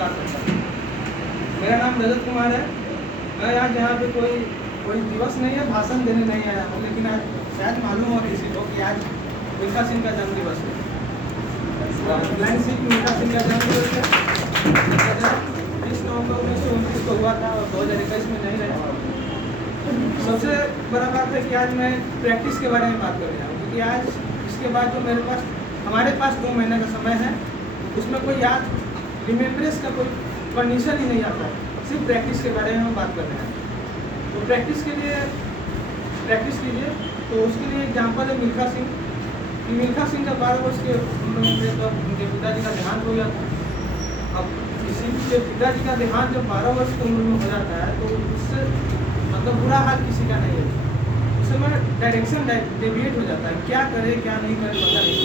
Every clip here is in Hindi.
नमस्कार सबका। मेरा नाम रजत कुमार है। मैं आज यहाँ पे कोई दिवस नहीं है, भाषण देने नहीं आया हूँ, लेकिन आज शायद मालूम हो किसी को कि आज मिल्खा सिंह का जन्म दिवस है। ब्लाइंड सिंह मिल्खा सिंह का जन्म दिवस है। 30 नवंबर 1929 को हुआ था और 2021 में नहीं रहा। सबसे बड़ा बात है कि आज मैं प्रैक्टिस के बारे में बात कर रहा हूँ, क्योंकि आज इसके बाद जो हमारे पास 2 महीने का समय है, उसमें कोई याद रिमेम्बरेंस का कोई कंडीशन ही नहीं आता, सिर्फ प्रैक्टिस के बारे में हम बात कर रहे हैं। तो प्रैक्टिस कीजिए। तो उसके लिए एग्जाम्पल है मिल्खा सिंह। मिल्खा सिंह का 12 वर्ष के उम्र में थे तब उनके पिताजी का देहांत हो गया था। अब किसी के पिताजी का देहांत जब 12 वर्ष की उम्र में हो जाता है तो उससे मतलब बुरा हाल किसी का नहीं है। उस समय डायरेक्शन डेविएट हो जाता है, क्या करे क्या नहीं करे पता नहीं।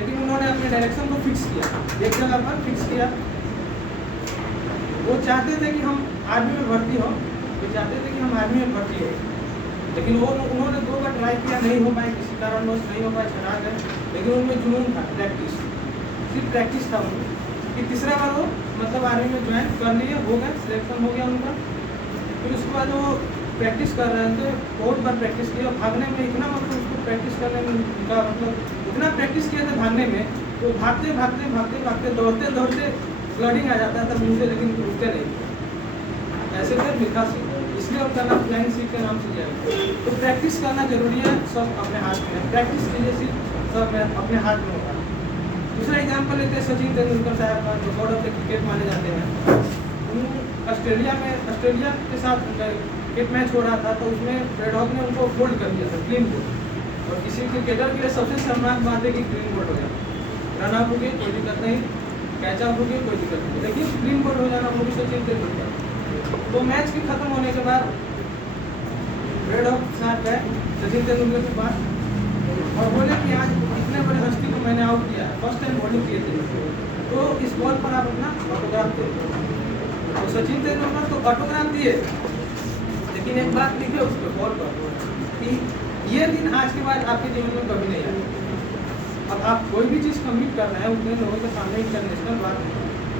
लेकिन उन्होंने अपने डायरेक्शन को फिक्स किया, एक जगह पर फिक्स किया। वो चाहते थे कि हम आर्मी में भर्ती हो, लेकिन उन्होंने 2 बार ट्राई किया, नहीं हो पाए, किसी कारणवश नहीं हो पाए, छड़ा गए। लेकिन उनमें जुनून था, सिर्फ प्रैक्टिस था उनको कि तीसरा बार वो मतलब आर्मी में ज्वाइन कर लिए, हो गए, सिलेक्शन हो गया उनका। फिर उसके बाद वो प्रैक्टिस कर रहे थे, बहुत बार प्रैक्टिस किया। भागने में इतना मतलब उसको प्रैक्टिस करने में उनका मतलब इतना प्रैक्टिस किया था भागने में, तो भागते दौड़ते ब्लडिंग आ जाता था मुँह से, लेकिन रुकते नहीं। ऐसे थे मिल्खा सिंह, इसलिए उनका नाम फ्लाइंग सिंह के नाम से दिया। तो प्रैक्टिस करना जरूरी है, सब अपने हाथ में है। प्रैक्टिस कीजिए, सिर्फ सब अपने हाथ में होगा। दूसरा एग्जाम्पल लेते हैं सचिन तेंदुलकर साहब का, जो गॉड ऑफ द क्रिकेट माने जाते हैं। ऑस्ट्रेलिया के साथ क्रिकेट मैच हो रहा था, तो उसमें रेड हॉक ने उनको होल्ड कर दिया था, क्लीन बोल्ड। और किसी क्रिकेटर के लिए सबसे शर्मनाक बात है कि क्लीन बोल्ड हो गया। रन आउट हो गए कोई दिक्कत नहीं, कैच आउट हो गए कोई दिक्कत नहीं, लेकिन क्लीन बोल्ड हो जाना वो भी सचिन तेंदुलकर। तो मैच के खत्म होने के बाद रेड हॉक साहब गए सचिन तेंदुलकर के पास और बोले कि आज इतने बड़े हस्ती को मैंने आउट किया, फर्स्ट टाइम बॉलिंग किए थे, तो इस बॉल पर आप अपना ऑटोग्राफ दे। तो सचिन तेंदुलकर तो ऑटोग्राफ दिए, लेकिन एक बात लिखे उस पर बॉल पर कि ये दिन आज के बाद आपके जीवन में कभी नहीं आएगा। अब आप कोई भी चीज़ कमिट कर रहे हैं उतने लोगों के सामने, इंटरनेशनल बात है,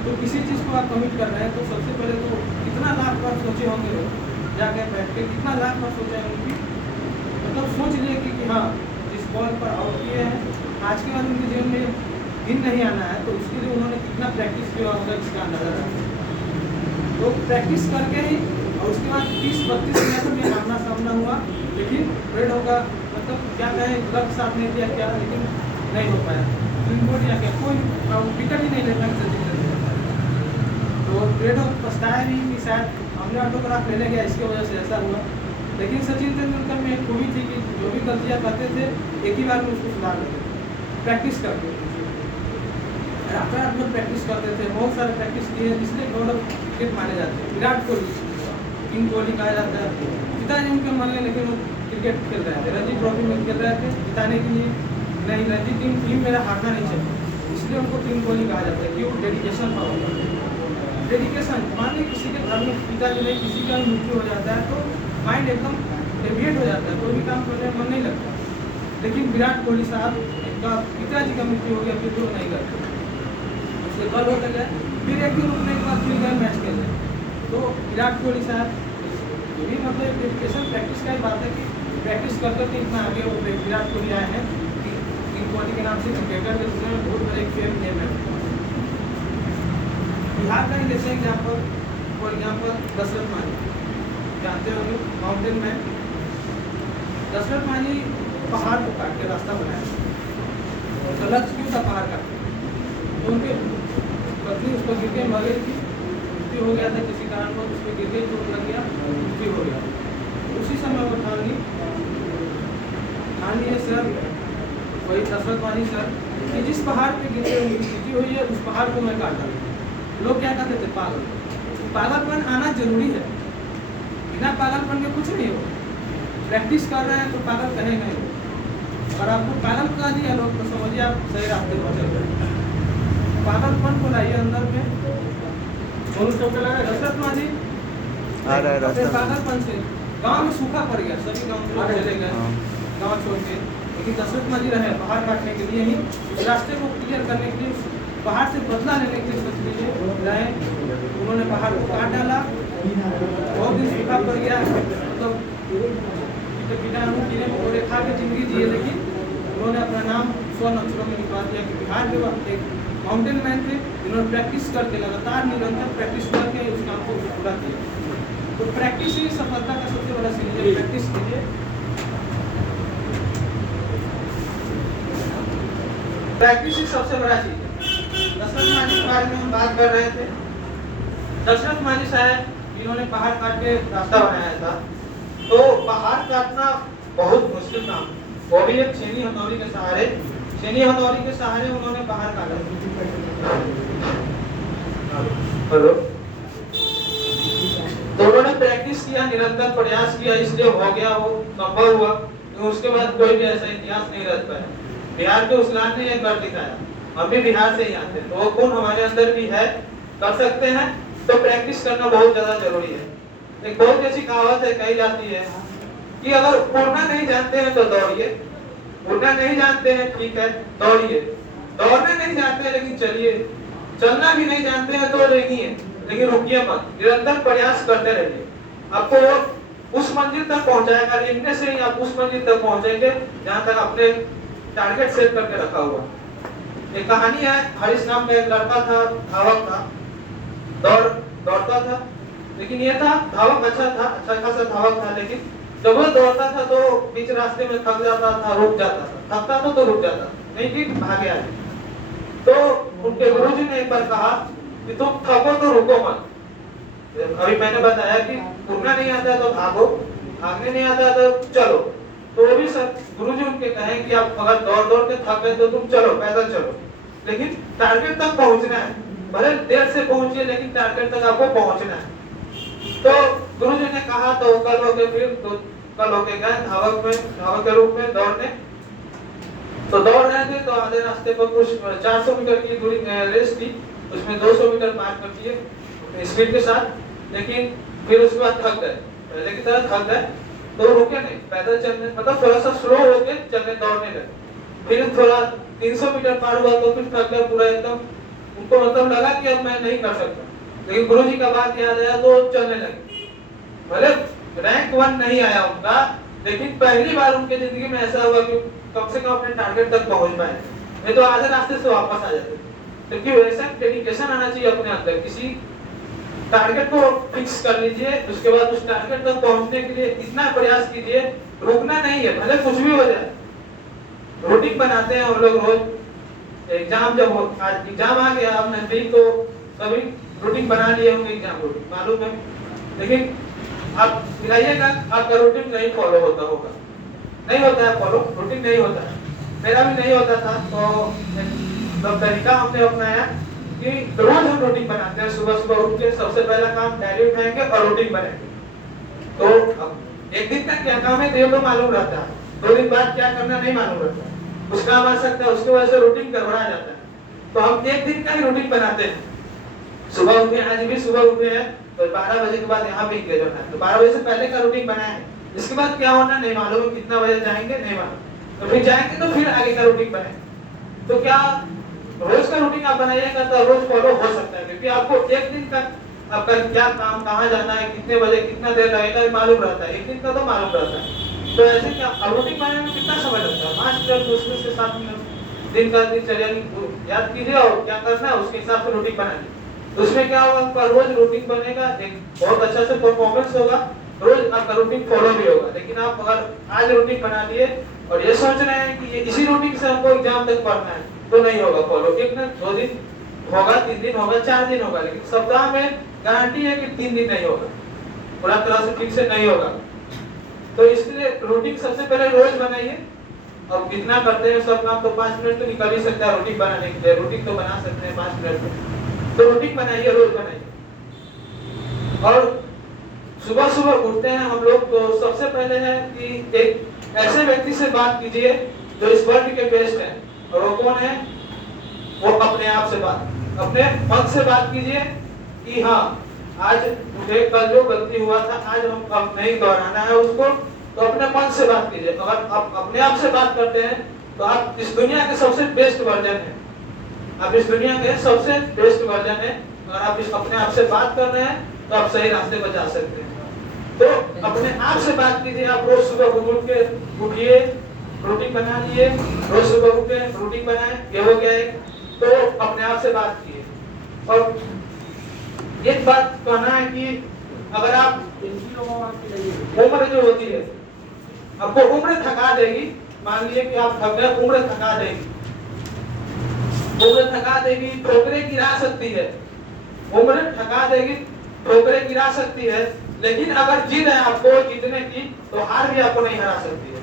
तो किसी चीज़ को आप कमिट कर रहे हैं तो सबसे पहले तो कितना लाख बार सोचे होंगे लोग, जाके बैठ के कितना लाख बार सोचे हैं उनकी, मतलब सोच लिए कि हाँ जिस बॉल पर आउट किए हैं आज के बाद उनके जीवन में दिन नहीं आना है, तो उसके लिए उन्होंने कितना प्रैक्टिस किया होगा इसका अंदाजा है। तो प्रैक्टिस करके ही और उसके बाद 30-32 मिनट में आमना सामना हुआ, लेकिन रेड होगा मतलब क्या कहें, लक साथ नहीं दिया क्या, लेकिन नहीं हो पाया। क्लीन बोल्ड या क्या कोई विकेट ही नहीं ले पाए सचिन तेंदुलकर। तो रेड होक पछताया भी कि शायद हमने ऑटोग्राफ लेने गया इसकी वजह से ऐसा हुआ। लेकिन सचिन तेंदुलकर में एक खूबी थी कि जो भी गलतियाँ करते थे एक ही बार में उसको सुधार लेते थे, प्रैक्टिस करके। रात में प्रैक्टिस करते थे, बहुत सारे प्रैक्टिस किए, इसलिए गॉड ऑफ क्रिकेट माने जाते हैं। विराट कोहली, किंग कोहली कहा जाता है। पिताजी उनके मन में, लेकिन वो क्रिकेट खेल रहे थे, रणजी ट्रॉफी में खेल रहे थे, जिताने के लिए नहीं, रणजी टीम मेरा हारना नहीं चाहिए, इसलिए उनको किंग कोहली कहा जाता है कि वो डेडिकेशन था उनका। डेडिकेशन मानिए किसी के घर में पिताजी नहीं, किसी का मृत्यु हो जाता है तो माइंड एकदम डेविएट हो जाता है, कोई भी काम करने में मन नहीं लगता। लेकिन विराट कोहली साहब का पिताजी का मृत्यु हो गया, फिर तो नहीं करते, उसके कल होते गए, फिर एक दिन रुकने के बाद फिर गए मैच खेलने। तो विराट कोहली साहब ये भी मतलब डेडिकेशन प्रैक्टिस का ही बात है कि प्रैक्टिस कर करके इतना आगे वो विराट कोहली आए हैं कि किंग कोहली के नाम से क्रिकेटर के दुनिया में बहुत बड़े फेम नेम है। बिहार का ही जैसे example, for example Dashrath Manjhi, जानते होंगे माउंटेन मैन। दशरथ मांझी पहाड़ को काट के रास्ता बनाया, तो लक्ष्य क्यों था पहाड़ काट, तो उनके पत्नी उस पर गिर के मर गई थी, मृत्यु हो गया था किसी कारण को, उस पर गिर गई, चोट लग गया, मृत्यु हो गया। उसी समय वो ठान लिए सर, वही दशरथ मांझी सर, कि जिस पहाड़ पे गिर के उनकी मृत्यु हुई है उस पहाड़ को मैं काटा। लोग क्या कहते थे, पागल। पागलपन आना जरूरी है, बिना पागलपन के कुछ नहीं हो। प्रैक्टिस कर रहे हैं तो पागल कहेंगे नहीं, और आपको पागल कह दिया लोग तो समझिए आप सही रास्ते पर चल रहे हैं। पागलपन को लाइए अंदर में। दशरथ मांझी पागलपन से गांव में सूखा पड़ गया, सभी गांव के लोग चले गए गांव छोड़ के, लेकिन दशरथ मांझी रहे पहाड़ काटने के लिए ही, उस रास्ते को क्लियर करने के लिए पहाड़ से बदला लेने के लिए सोच लीजिए रहे, उन्होंने पहाड़ को काट डाला, बहुत दिन सूखा पड़ गया, मतलब कीटाणु कीड़े मकोड़े खा के जिंदगी जिए, लेकिन उन्होंने अपना नाम स्वर्ण अक्षरों में लिखवा दिया कि बिहार के वक्त एक माउंटेन मैन थे, जिन्होंने प्रैक्टिस करके लगातार निरंतर प्रैक्टिस करके उस काम को पूरा किया। तो प्रैक्टिस ही सफलता का सबसे बड़ा सीरीज है, प्रैक्टिस कीजिए। प्रैक्टिस ही सबसे बड़ा चीज है। दशरथ मांझी के बारे में हम बात कर रहे थे। दशरथ मांझी साहब इन्होंने पहाड़ काट के रास्ता बनाया था। तो पहाड़ काटना बहुत मुश्किल काम, वो भी एक छेनी हथौड़ी के सहारे। छेनी हथौड़ी के सहारे उन्होंने पहाड़ काटा। हेलो, तो उन्होंने प्रैक्टिस किया, निरंतर प्रयास किया, इसलिए हो गया, वो संभव हुआ। तो उसके बाद कोई भी ऐसा इतिहास नहीं रच पाया। बिहार के उस्लान ने एक बार दिखाया, हम भी बिहार से ही आते हैं, तो वो गुण हमारे अंदर भी है, कर सकते हैं। तो प्रैक्टिस करना बहुत ज्यादा जरूरी है। एक बहुत अच्छी कहावत है, कही जाती है कि अगर उड़ना नहीं जानते हैं तो दौड़िए, उड़ना नहीं जानते हैं ठीक है दौड़िए, दौड़ना नहीं जानते हैं लेकिन चलिए, चलना भी नहीं जानते हैं तो रेंगिए, लेकिन रुकिए मत, निरंतर प्रयास करते रहिए। आपको उस मंजिल तक पहुंचाएगा, इनमें से ही आप उस मंजिल तक पहुंचेंगे जहां तक अपने टारगेट सेट करके रखा हुआ। एक कहानी है, हरीश नाम का एक लड़का था, धावक था, दौड़ता था, लेकिन ये था धावक अच्छा था, अच्छा खासा धावक था, लेकिन जब वो दौड़ता था तो बीच रास्ते में थक जाता था, रुक जाता था, थकता था तो रुक जाता, नहीं कि भागे आगे। तो उनके गुरुजी ने एक बार कहा कि तुम थको तो रुको मत। अभी मैंने बताया कि उड़ना नहीं आता तो भागो, भागने नहीं आता तो चलो। तो वो भी सब गुरुजी उनके कहें कि आप अगर दौड़ दौड़ के थक गए तो तुम चलो, पैदल चलो, लेकिन टारगेट तक पहुंचना है, भले देर से पहुंचिए लेकिन टारगेट तक आपको पहुंचना है। तो गुरुजी ने कहा तो कल होके गए धावक के रूप में दौड़ने। तो दौड़ रहे थे, तो आधे रास्ते पर कुछ 400 मीटर की दूरी रेस थी, उसमें 200 मीटर पार कर दिए स्पीड के साथ, लेकिन फिर उसके बाद थक गए, पहले की तरह थक गए, तो रुके नहीं, पैदल चलने, मतलब थोड़ा सा स्लो होके चलने दौड़ने लगे। फिर थोड़ा 300 मीटर पार हुआ तो फिर थक गए पूरा एकदम, उनको मतलब लगा कि अब मैं नहीं कर सकता, लेकिन गुरुजी का बात याद आया तो चलने लगे। भले रैंक 1 नहीं आया उनका, लेकिन पहली बार उनके जिंदगी में ऐसा हुआ कि कम से कम अपने टारगेट तक पहुंच पाए, नहीं तो आधे रास्ते से वापस आ जाते। क्योंकि वैसा डेडिकेशन आना चाहिए अपने अंदर, किसी टारगेट को फिक्स कर लीजिए, उसके बाद उस टारगेट तक पहुंचने के लिए इतना प्रयास कीजिए, रुकना नहीं है, भले कुछ भी हो जाए। रूटीन बनाते हैं हम लोग रोज, एग्जाम जब हो, आज एग्जाम आ गया अब नजदीक, तो सभी रूटीन बना लिए होंगे, एग्जाम रूटीन मालूम है, लेकिन आप मिलाइएगा आपका रूटीन नहीं फॉलो होता होगा, नहीं होता है फॉलो, रूटीन नहीं होता है, मेरा भी नहीं होता था। तो तरीका हमने अपनाया कि रोज हम रूटीन बनाते हैं, सुबह सुबह उठ के सबसे पहला काम डायरी उठाएंगे और रूटीन बनाएंगे। तो अब एक दिन का क्या काम है तो मालूम रहता है, 2 दिन बाद क्या करना नहीं मालूम रहता है, कुछ काम आ सकता है, उसकी वजह से रूटीन गड़बड़ा जाता है। तो हम एक दिन का ही रूटीन बनाते हैं, सुबह उठे, आज भी सुबह उठे हैं तो 12 बजे के बाद यहाँ पे इंगेजमेंट है, तो 12 बजे से पहले का रूटीन बनाया है, इसके बाद क्या होना नहीं मालूम, कितना बजे जाएंगे नहीं मालूम, तो फिर जाएंगे तो फिर आगे का रूटीन बनाए। तो क्या रोज का रूटीन आप बनाइएगा तो रोज फॉलो हो सकता है, क्योंकि आपको एक दिन का आपका क्या काम, कहाँ जाना है, कितने बजे, कितना देर लगेगा मालूम रहता है, एक दिन का तो मालूम रहता है। तो ऐसे क्या रूटीन बनाने में कितना समय लगता है, 5 मिनट, मुश्किल से 7 मिनट, दिन का दिनचर्या याद कीजिए और क्या करना है उसके हिसाब से रूटीन बनाइए। तो उसमें क्या होगा, आपका रोज रूटीन बनेगा, एक बहुत अच्छा से परफॉर्मेंस होगा, रोज आपका रूटीन फॉलो भी होगा। लेकिन आप अगर आज रूटीन बना लिए और ये सोच रहे हैं कि ये इसी रूटीन से हमको एग्जाम तक पढ़ना है, तो नहीं होगा फॉलो। एक ना 2 दिन होगा, 3 दिन होगा, 4 दिन होगा, लेकिन सप्ताह में गारंटी है कि 3 दिन नहीं होगा, पूरा तरह से ठीक से नहीं होगा। तो इसलिए रूटीन सबसे पहले रोज बनाइए। अब कितना करते हैं सब काम, तो 5 मिनट तो निकल ही सकता है रूटीन बनाने के लिए, रूटीन तो बना सकते हैं 5 मिनट में। तो रूटीन बनाइए, रोज बनाइए। और सुबह सुबह उठते हैं हम लोग, तो सबसे पहले है कि एक ऐसे व्यक्ति से बात कीजिए जो इस वर्ल्ड के बेस्ट है, और वो कौन है, वो अपने आप से बात, अपने मन से बात कीजिए कि हाँ आज मुझे कल जो गलती हुआ था आज हम अब नहीं दोहराना है उसको। तो अपने मन से बात कीजिए। अगर आप अपने आप से बात करते हैं तो आप इस दुनिया के सबसे बेस्ट वर्जन हैं। आप इस दुनिया के सबसे बेस्ट वर्जन है। अगर आप इस अपने आप से बात कर रहे हैं तो आप सही रास्ते पर जा सकते हैं। तो अपने आप से बात कीजिए। आप रोज सुबह उठ के उठिए, रूटीन बना लिए, रोज सुबह उठ के रूटीन बनाए, ये हो गया एक। तो अपने आप से बात कीजिए। और एक बात कहना है कि अगर आप उम्र जो होती है, आपको उम्र थका देगी। मान लीजिए कि आप थक गए, उम्र थका देगी, उम्र थका देगी, ठोकरें गिरा सकती है। उम्र थका देगी, ठोकरें गिरा सकती है, लेकिन अगर जिद है आपको जीतने की तो हार भी आपको नहीं हरा सकती है।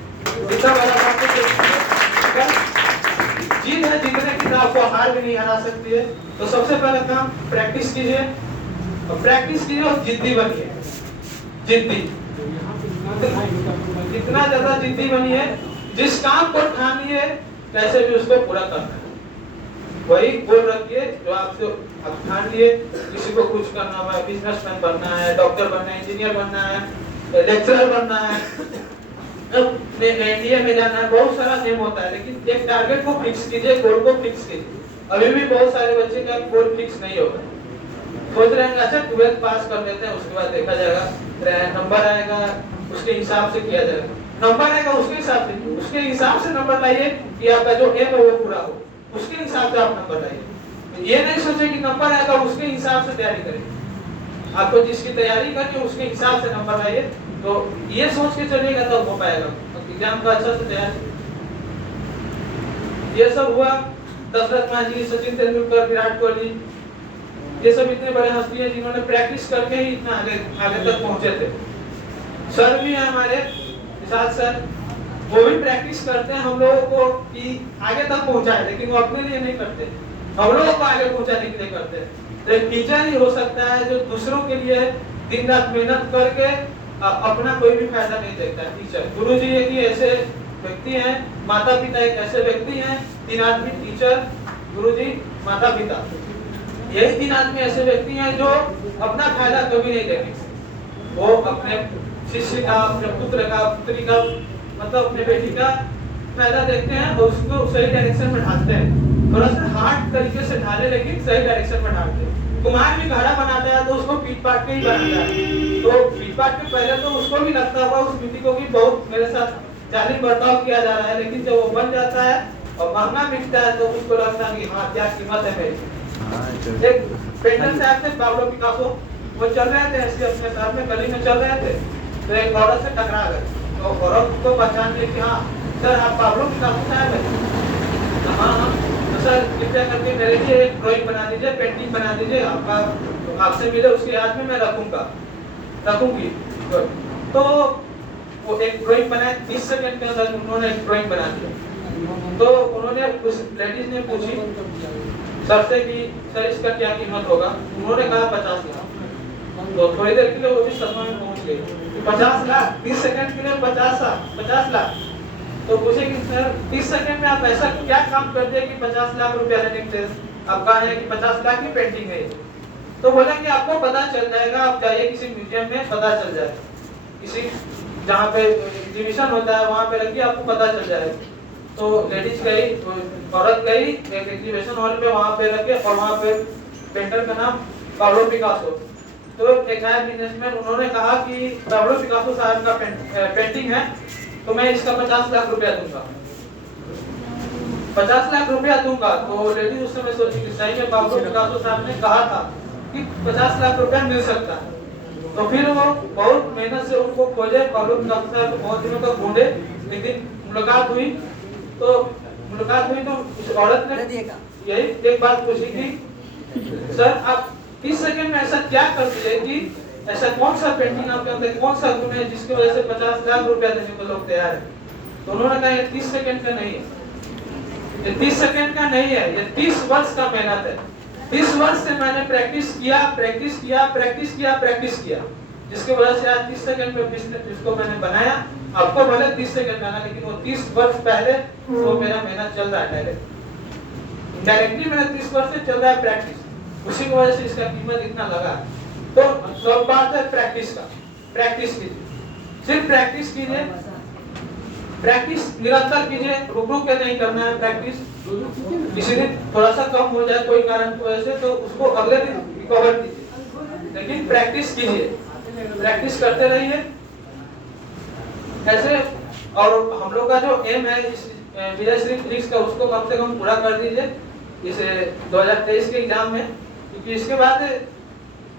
जितना बड़ा आपको जिद है जीतने की तो आपको हार भी नहीं हरा सकती है। तो सबसे पहला काम प्रैक्टिस कीजिए, और प्रैक्टिस कीजिए और जिद्दी बनिए। जिद्दी, जितना ज्यादा जिद्दी बनिए, जिस काम को ठान लिए कैसे भी उसको पूरा करना है, वही गोल रखिए जो आपसे आप ठान लिए। किसी को कुछ करना है, बिजनेसमैन बनना है, डॉक्टर बनना है, इंजीनियर बनना है, लेक्चरर बनना है, अब एनडीए में जाना है, बहुत सारा नेम होता है, लेकिन एक टारगेट को फिक्स कीजिए, गोल को फिक्स कीजिए। अभी भी बहुत सारे बच्चे का गोल फिक्स नहीं होता, सोच रहे हैं अच्छा 12th पास कर लेते हैं, उसके बाद देखा जाएगा, नंबर आएगा उसके हिसाब से किया जाएगा। नंबर आएगा उसके हिसाब से नंबर लाइए कि आपका जो एम है वो पूरा हो, उसके हिसाब से आप नंबर लाइए। ये नहीं सोचे कि नंबर आएगा उसके हिसाब से तैयारी करें। आपको जिसकी तैयारी करनी है उसके हिसाब से नंबर लाइए। तो ये सोच के चलिएगा तब हो पाएगा एग्जाम का अच्छा से तैयारी। ये सब हुआ दशरथ मांझी, सचिन तेंदुलकर, विराट कोहली, ये सब इतने बड़े हस्ती हैं जिन्होंने प्रैक्टिस करके ही इतना आगे तक पहुंचे थे। सर भी है हमारे निषाद सर, वो भी प्रैक्टिस करते हैं हम लोगों को कि आगे तक पहुंचाए, लेकिन वो अपने लिए नहीं करते, हम लोगों को आगे पहुंचाने के लिए करते हैं। तो एक टीचर ही हो सकता है जो दूसरों के लिए दिन रात मेहनत करके अपना कोई भी फायदा नहीं देखता है। टीचर, गुरुजी एक ही ऐसे व्यक्ति हैं, माता पिता एक ऐसे व्यक्ति हैं, 3 आदमी, टीचर, गुरुजी, माता पिता, यही 3 आदमी ऐसे व्यक्ति हैं जो अपना फायदा कभी नहीं देखेंगे। वो अपने शिष्य का, अपने पुत्र का, पुत्री का, मतलब अपने बेटी का फायदा देखते हैं और उसको सही डायरेक्शन में ढालते हैं। थोड़ा सा हार्ड तरीके से ढाले, लेकिन सही डायरेक्शन में ढालते हैं। कुम्हार भी घड़ा बनाता है तो उसको पीट पाट के ही बनाता है। तो पीट पाट के पहले तो उसको भी लगता होगा उस मिट्टी को कि बहुत मेरे साथ जालिम बर्ताव किया जा रहा है, लेकिन जब वो बन जाता है और महंगा मिलता है तो उसको लगता है कि हाँ क्या कीमत है मेरी। एक पेंटर साहब थे पाब्लो पिकासो, वो चल रहे थे ऐसे अपने साथ में गली में चल रहे थे, तो एक औरत से टकरा गए। तो औरत को पहचान ली कि हाँ सर आप पाब्लो पिकासो साहब हैं। हाँ तो सर कृपया करके मेरे लिए एक ड्राइंग बना दीजिए, पेंटिंग बना दीजिए, आपका आपसे मिले उसके याद में मैं रखूंगी। तो वो एक ड्राइंग बनाए, 30 सेकंड के अंदर उन्होंने एक ड्राइंग बना दिया। तो उन्होंने उस लेडीज ने पूछी सर से कि सर इसका क्या कीमत होगा। उन्होंने कहा 50 लाख। तो थोड़ी देर के लिए वो भी सदमा में पहुंच गए कि 50 लाख, 30 सेकंड के लिए 50 लाख। तो पूछे कि सर 30 सेकंड में आप ऐसा क्या काम कर दिए कि 50 लाख रुपया लेने के लिए आप कहा है कि 50 लाख की पेंटिंग है। तो बोला कि आपको पता चल जाएगा, आप जाइए किसी म्यूजियम में, पता चल जाएगा, किसी जहाँ पे एग्जीबिशन होता है वहाँ पे रखिए, आपको पता चल जाएगा। तो लेडीज गई, औरत गई एक एग्जीबिशन हॉल पे, वहाँ पे रखे और वहाँ पे पेंटर का नाम पाब्लो पिकासो। तो एक नया बिजनेसमैन, उन्होंने कहा कि पाब्लो पिकासो साहब का पेंटिंग है तो मैं इसका 50 लाख रुपया दूंगा, 50 लाख रुपया दूंगा। तो लेडीज उस समय सोची कि सही में पाब्लो पिकासो साहब ने कहा था कि 50 लाख रुपया मिल सकता है। तो फिर वो बहुत मेहनत से उनको खोजे, पाब्लो पिकासो साहब को बहुत दिनों तक ढूंढे, लेकिन मुलाकात हुई। तो उस औरत ने यही एक बात पूछी कि सर आप 30 सेकंड में ऐसा क्या कर दिए कि ऐसा कौन सा पेंटिंग आपके अंदर कौन सा गुण है जिसकी वजह से 50 लाख रुपया देने को लोग तैयार है। तो उन्होंने कहा ये 30 सेकंड का नहीं है, ये 30 सेकंड का नहीं है, ये 30 वर्ष का मेहनत है। 30 वर्ष से मैंने प्रैक्टिस किया, जिसकी वजह से आज 30 सेकंड में बिजनेस जिसको मैंने बनाया, आपको भले 30 सेकंड बना, लेकिन वो 30 वर्ष पहले वो मेरा मेहनत चल रहा है डायरेक्टली मेरा 30 वर्ष से चल रहा है प्रैक्टिस, उसी की वजह से इसका कीमत इतना लगा। तो सब बात है प्रैक्टिस का। प्रैक्टिस कीजिए, सिर्फ प्रैक्टिस कीजिए, प्रैक्टिस निरंतर कीजिए, रुक रुक के नहीं करना है प्रैक्टिस। किसी दिन थोड़ा सा कम हो जाए कोई कारण की वजह से तो उसको अगले दिन रिकवर कीजिए, लेकिन प्रैक्टिस कीजिए, प्रैक्टिस करते रहिए ऐसे। और हम लोग का जो एम है इस विजयश्री फिजिक्स का, उसको कम से कम पूरा कर दीजिए इस 2023 के एग्जाम में, क्योंकि इसके बाद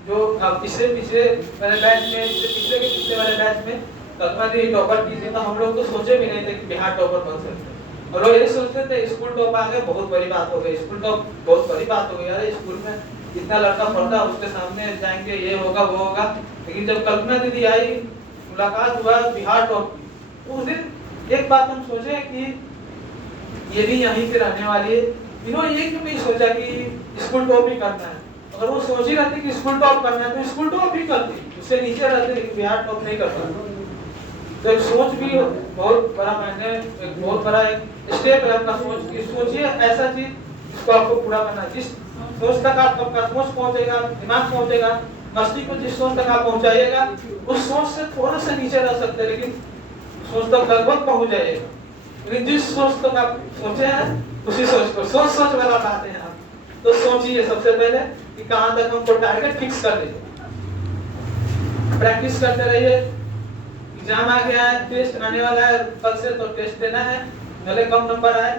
जो इससे पिछले वाले बैच में, इससे पिछले के पिछले वाले बैच में कल्पना दी टॉपर की थी, तो हम लोग तो सोचे भी नहीं थे कि बिहार टॉपर बन सकते, और लोग ये सोचते थे स्कूल टॉप आ गए बहुत बड़ी बात हो गई, स्कूल टॉप बहुत बड़ी बात हो गई, अरे स्कूल में इतना लड़का पढ़ता उसके सामने जाएंगे ये होगा वो होगा। लेकिन जब कल्पना दीदी आई, मुलाकात हुआ बिहार टॉप, उस दिन एक बात हम सोचे कि ये भी यहीं पे रहने वाली है, इन्होंने ये क्यों नहीं सोचा कि स्कूल टॉप ही करना है। अगर वो सोच ही रहती कि स्कूल टॉप करना है तो स्कूल टॉप ही करती, उससे नीचे रहते, लेकिन बिहार टॉप नहीं करता। तो एक सोच भी बहुत बड़ा, मैंने एक बहुत बड़ा एक स्टेप है आपका सोच की, सोचिए ऐसा चीज जिसको आपको पूरा करना है। जिस सोच तक आपका सोच पहुंचेगा, दिमाग पहुंचेगा, मस्तिष्क को जिस सोच तक आप पहुंचाइएगा उस सोच से थोड़ा सा नीचे रह सकते हैं, लेकिन सोच तक लगभग पहुंच जाइएगा। लेकिन जिस सोच तक आप सोचे हैं उसी सोच को सोच वाला बात है आप, तो सोचिए सबसे पहले कि कहां तक हमको टारगेट फिक्स कर दीजिए, प्रैक्टिस करते रहिए। एग्जाम आ गया है, टेस्ट आने वाला है कल से, तो टेस्ट देना है, भले कम नंबर आए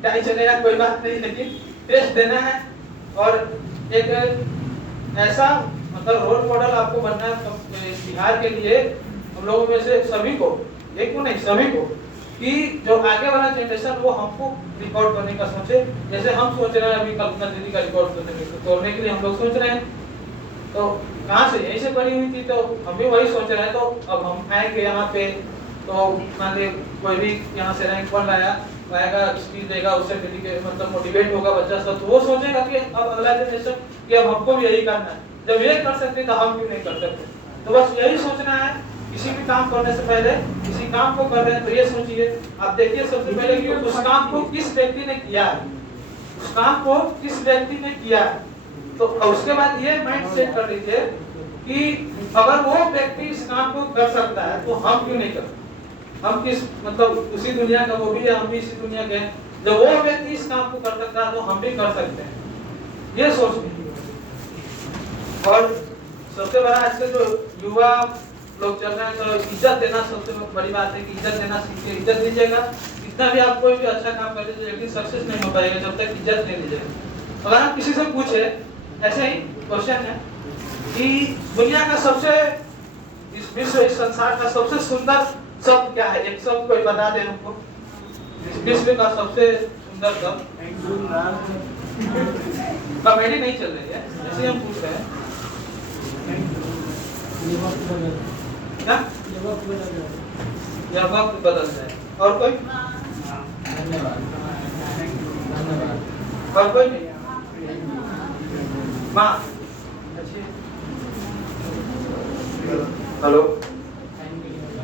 क्या ही चलेगा, कोई बात नहीं, लेकिन टेस्ट देना है। और एक ऐसा मतलब रोल मॉडल आपको बनना है बिहार के लिए, हम लोगों में से सभी को, एक को नहीं सभी को, कि जो आगे वाला जनरेशन वो हमको रिकॉर्ड करने का सोचे। जैसे हम सोच रहे हैं अभी कल्पना दीदी का रिकॉर्ड तोड़ने के लिए हम लोग सोच रहे हैं, तो कहाँ से यहीं से पड़ी हुई थी, तो हम भी वही सोच रहे हैं। तो अब हम आएंगे यहाँ पे, तो मान ली कोई भी यहाँ से रैंक 1 लाएगा, स्पीच देगा, उससे मतलब मोटिवेट होगा बच्चा सब, तो वो सोचेगा कि अब अगला जनरेशन कि अब हमको भी यही करना है, जब ये कर सकते तो हम क्यों नहीं कर सकते। तो बस यही सोचना है, किसी भी काम करने से पहले, किसी काम को कर रहे हैं तो ये सोचिए, आप देखिए सबसे पहले कि उस काम को किस व्यक्ति ने किया है, उस काम को किस व्यक्ति ने किया है। तो उसके बाद ये माइंड सेट कर लीजिए कि अगर वो व्यक्ति इस काम को कर सकता है तो हम क्यों नहीं कर सकते। हम किस मतलब उसी दुनिया का वो भी है, हम भी इसी दुनिया के हैं, जब वो व्यक्ति इस काम को कर सकता है तो हम भी कर सकते हैं, ये सोच लीजिए। और सबसे बड़ा आजकल जो युवा लोग चल रहे हैं, तो इज्जत देना सबसे बड़ी बात है कि इज्जत देना सीखिए, इज्जत दीजिएगा। जितना भी आप कोई भी अच्छा काम कर लीजिए, लेकिन सक्सेस नहीं हो पाएगा जब तक इज्जत नहीं दीजिएगा। अगर आप किसी से पूछे, ऐसे ही क्वेश्चन है कि दुनिया का सबसे, इस विश्व इस संसार का सबसे सुंदर शब्द क्या है, एक शब्द कोई बता दे हमको, विश्व का सबसे सुंदर शब्द। कॉमेडी नहीं चल रही है, ऐसे हम पूछ रहे हैं क्या, या वक्त बदल जाए। और कोई, और कोई नहीं, माँ। हेलो,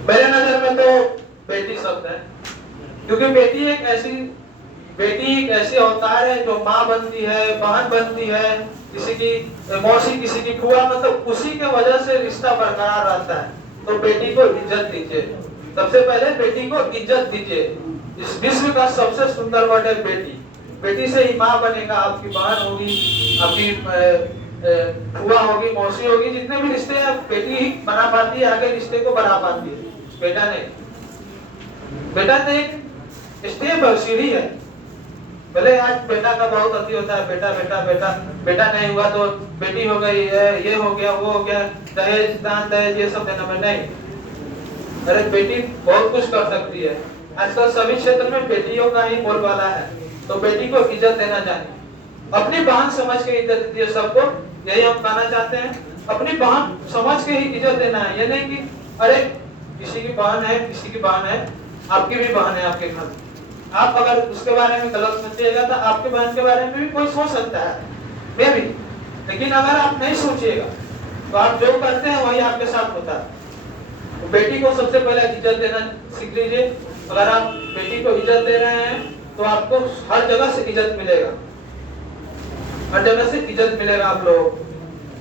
मेरे नजर में तो बेटी शब्द है, क्योंकि बेटी एक ऐसी अवतार है जो माँ बनती है, बहन बनती है, किसी की मौसी, किसी की फुआ, मतलब उसी के वजह से रिश्ता बरकरार रहता है। तो बेटी को इज्जत दीजिए, सबसे पहले बेटी को इज्जत दीजिए। इस विश्व का सबसे सुंदर वर्ड है बेटी। बेटी से ही माँ बनेगा, आपकी बहन होगी, आपकी फुआ होगी, मौसी होगी, जितने भी रिश्ते हैं बेटी ही बना पाती है, आगे रिश्ते को बना पाती है, बेटा नहीं। बेटा तो एक स्टेप है, सीढ़ी है। भले आज बेटा का बहुत अति होता है, बेटा बेटा बेटा, बेटा नहीं हुआ तो बेटी हो गई है, ये हो गया वो हो गया, दहेज दान दहेज ये सब देना में नहीं। अरे बेटी बहुत कुछ कर सकती है, आजकल सभी क्षेत्र में बेटियों का ही बोलबाला है, तो बेटी को इज्जत देना चाहिए। अपनी बहन समझ के इज्जत दीजिए सबको, यही हम कहना चाहते हैं। अपनी बहन समझ के ही इज्जत देना है, ये नहीं कि अरे किसी की बहन है, किसी की बहन है, आपकी भी बहन है आपके घर, आप अगर उसके बारे में गलत सोचिएगा तो आपके बहन के बारे में भी कोई सोच सकता है, मैं भी। लेकिन अगर आप नहीं सोचिएगा तो आप जो करते हैं वही आपके साथ होता है। तो बेटी को सबसे पहले इज्जत देना सीख लीजिए। अगर आप बेटी को इज्जत दे रहे हैं तो आपको हर जगह से इज्जत मिलेगा, हर जगह से इज्जत मिलेगा आप लोगों को।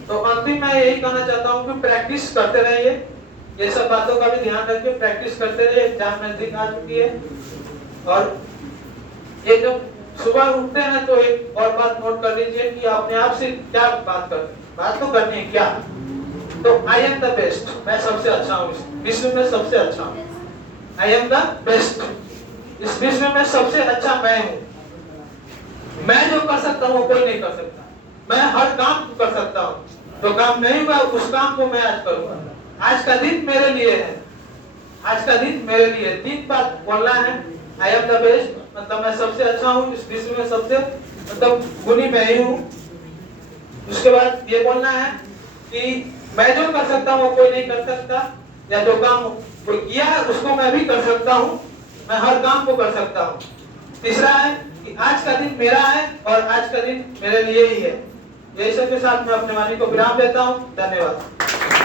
तो अंतिम मैं यही कहना चाहता हूँ कि प्रैक्टिस करते रहिए, ये सब बातों का भी ध्यान रखिए, प्रैक्टिस करते रहिए। एग्जाम नजदीक आ चुकी है और ये जो सुबह उठते हैं तो एक और बात नोट कर लीजिए कि अपने आप से क्या बात तो करनी है क्या। तो आई एम द बेस्ट, मैं सबसे अच्छा हूँ, विश्व में सबसे अच्छा हूँ। आई एम द बेस्ट, इस विश्व में सबसे अच्छा मैं हूँ। मैं जो कर सकता हूँ वो कोई नहीं कर सकता। मैं हर काम कर सकता हूँ, जो काम नहीं हुआ उस काम को मैं आज करूँगा। आज का दिन मेरे लिए है, आज का दिन मेरे लिए। 3 बात बोलना है। आई एम द बेस्ट मतलब मैं सबसे अच्छा हूँ, इस विश्व में सबसे मतलब गुणी मैं ही हूँ। उसके बाद ये बोलना है कि मैं जो कर सकता हूँ वो कोई नहीं कर सकता, या जो काम कोई किया है उसको मैं भी कर सकता हूँ, मैं हर काम को कर सकता हूँ। तीसरा है कि आज का दिन मेरा है और आज का दिन मेरे लिए ही है। यही सब के साथ मैं अपने वाणी को विराम देता हूँ। धन्यवाद।